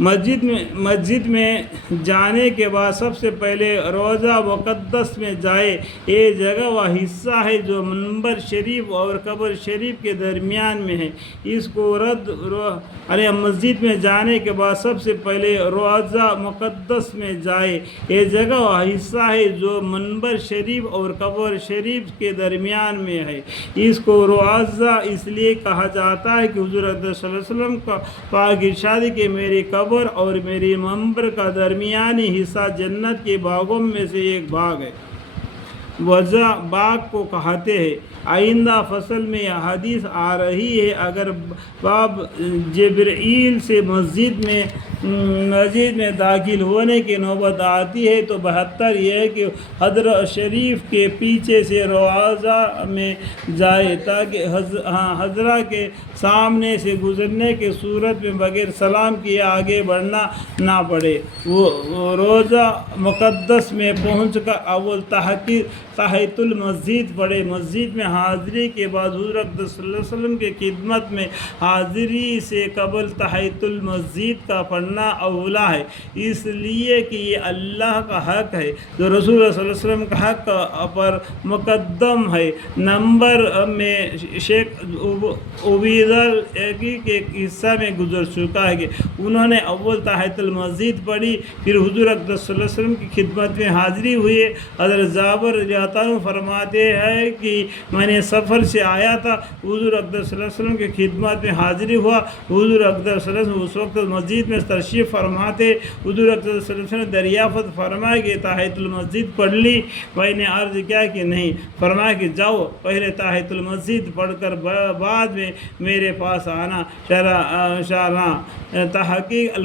مسجد میں جانے کے بعد سب سے پہلے روضہ مقدس میں جائے۔ یہ جگہ و حصہ ہے جو منبر شریف اور قبر شریف کے درمیان میں ہے، اس کو مسجد میں جانے کے بعد سب سے پہلے روضہ مقدس میں جائے۔ یہ جگہ و حصہ ہے جو منبر شریف اور قبر شریف کے درمیان میں ہے، اس کو روضہ اس لیے کہا جاتا ہے کہ حضور اقدس صلی اللہ علیہ وسلم کا پاک ارشاد ہے کہ میری قبر اور میری منبر کا درمیانی حصہ جنت کے باغوں میں سے ایک باغ ہے، وضع باغ کو کہتے ہیں۔ آئندہ فصل میں یہ حدیث آ رہی ہے، اگر باب جبرائیل سے مسجد میں داخل ہونے کی نوبت آتی ہے تو بہتر یہ ہے کہ حضرہ شریف کے پیچھے سے روضہ میں جائے تاکہ حضرہ کے سامنے سے گزرنے کی صورت میں بغیر سلام کیے آگے بڑھنا نہ پڑے۔ وہ روضہ مقدس میں پہنچ کر اول تحیۃ المسجد پڑھے۔ مسجد میں حاضری کے بعد حضور اقدس صلی اللہ علیہ وسلم کی خدمت میں حاضری سے قبل تحیۃ المسجد کا پڑھنا اولا ہے، اس لیے کہ یہ اللہ کا حق ہے جو رسول اللہ صلی اللہ علیہ وسلم کا حق پر مقدم ہے۔ نمبر میں شیخ عبیدر کے قصہ میں گزر چکا ہے کہ انہوں نے اول تحیۃ المسجد پڑھی، پھر حضور اقدس صلی اللہ علیہ وسلم کی خدمت میں حاضری ہوئی۔ حضرت جابر رضی اللہ عنہ فرماتے ہیں کہ میں نے سفر سے آیا تھا، حضور اقدس صلی اللہ علیہ وسلم کی خدمت میں حاضری ہوا۔ حضور اقدس صلی اللہ علیہ وسلم اس وقت مسجد میں تشریف فرماتے، حضور اقدس صلی اللہ علیہ وسلم نے دریافت فرمایا کہ تحیۃ المسجد پڑھ لی؟ میں نے عرض کیا کہ نہیں۔ فرمایا کہ جاؤ پہلے تحیۃ المسجد پڑھ کر بعد میں میرے پاس آنا۔ تحقیق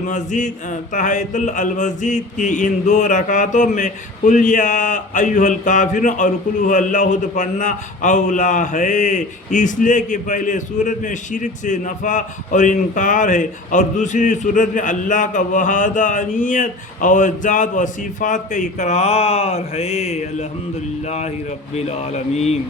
تحیۃ المسجد کی ان دو رکعتوں میں قل یا ایھا الکافرون اور قل ھو اللہ احد پڑھنا اولا ہے، اس لیے کہ پہلے صورت میں شرک سے نفی اور انکار ہے اور دوسری صورت میں اللہ کا وحدانیت اور ذات و صفات کا اقرار ہے۔ الحمدللہ رب العالمین۔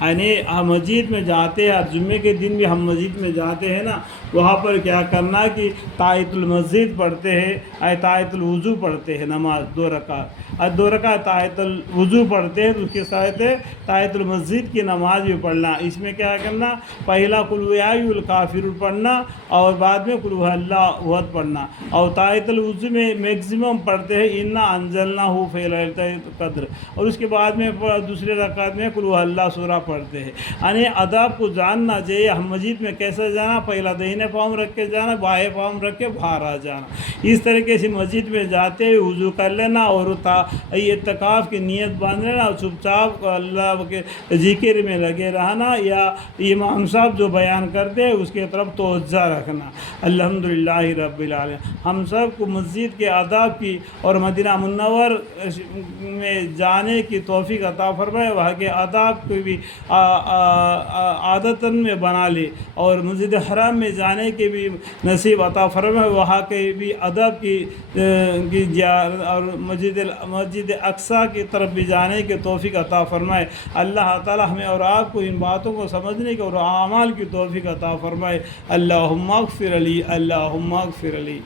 یعنی ہم مسجد میں جاتے ہیں، جمعے کے دن بھی ہم مسجد میں جاتے ہیں نا، وہاں پر کیا کرنا کہ تحیۃ المسجد پڑھتے ہیں، تحیۃ الوضو پڑھتے ہیں، نماز 2 رکعت اور 2 رکعت تحیۃ الوضو پڑھتے ہیں، اس کے ساتھ تحیۃ المسجد کی نماز بھی پڑھنا۔ اس میں کیا کرنا، پہلا قل یا ایھا الکافرون پڑھنا اور بعد میں قل ھو اللہ احد پڑھنا، اور تحیۃ الوضو میں میکسیمم پڑھتے ہیں انا انزلناہ فی لیلۃ القدر، اور اس کے بعد میں دوسرے رکعت میں قل ھو اللہ سورہ پڑھتے ہیں۔ یعنی آداب کو جاننا چاہیے، ہم مسجد میں کیسے جانا، پہلا دہنے پاؤں رکھ کے جانا، بائیں پاؤں رکھ کے باہر آ جانا۔ اس طریقے سے مسجد میں جاتے ہوئے وضو کر لینا اور اعتکاف کی نیت باندھ لینا اور چپ چاپ اللہ کے ذکر میں لگے رہنا، یا امام صاحب جو بیان کرتے ہیں اس کے طرف توجہ رکھنا۔ الحمدللہ رب العالمین۔ ہم سب کو مسجد کے آداب کی اور مدینہ منور میں جانے کی توفیق عطا فرمائے، وہاں کے آداب کو بھی عادتاً میں بنا لے، اور مسجد حرام میں جانے کے بھی نصیب عطا فرمائے، وہاں کے بھی ادب کی اور مسجد اقصیٰ کی طرف بھی جانے کے توفیق عطا فرمائے۔ اللہ تعالی ہمیں اور آپ کو ان باتوں کو سمجھنے کے اور اعمال کی توفیق عطا فرمائے۔ اللہم اغفر لی، اللہم اغفر لی۔